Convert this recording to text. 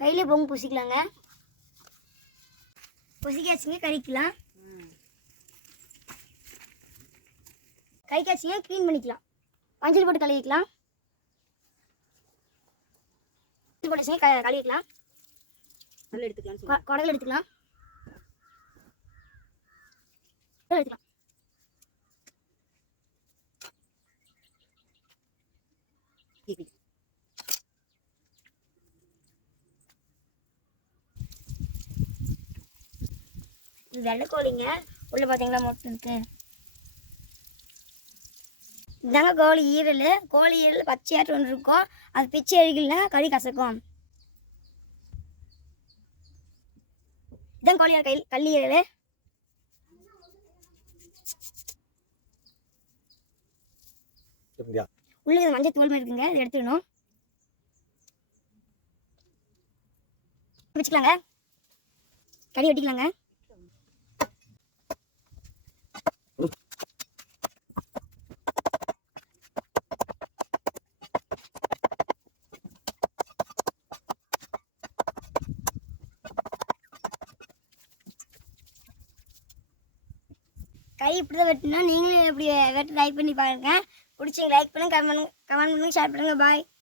கையிலே பொங்கு பூசிக்கலாங்க. பொசிக்காச்சுங்க கழிக்கலாம். கை காய்ச்சிங்க க்ளீன் பண்ணிக்கலாம். மஞ்சள் போட்டு கழுவிக்கலாம். போட்டு கழுவிக்கலாம். குடல் எடுத்துக்கலாம். எடுத்துக்கலாம். இது வெள்ளைக்கோழிங்க. உள்ள பார்த்தீங்களா மொட்டை இருக்கு. இதாங்க கோழி ஈரல். கோழி ஈரல் பச்சையாட்டு ஒன்று இருக்கும். அது பிச்சை அழுகலாம் கறி கசக்கும். இதான் கோழியோட கல் ஈரல். உள்ள மஞ்சள் தோல் மாதிரி இருக்குங்க. இதை எடுத்துக்கணும். வச்சுக்கலாங்க. கறி வெட்டிக்கலாங்க. கை இப்படி தான் வெட்டினா நீங்களும் இப்படி வெட்ட ட்ரை பண்ணி பாருங்கள். பிடிச்சிங்க லைக் பண்ணுங்கள், கமெண்ட் பண்ணுங்கள், ஷேர் பண்ணுங்கள். பாய்.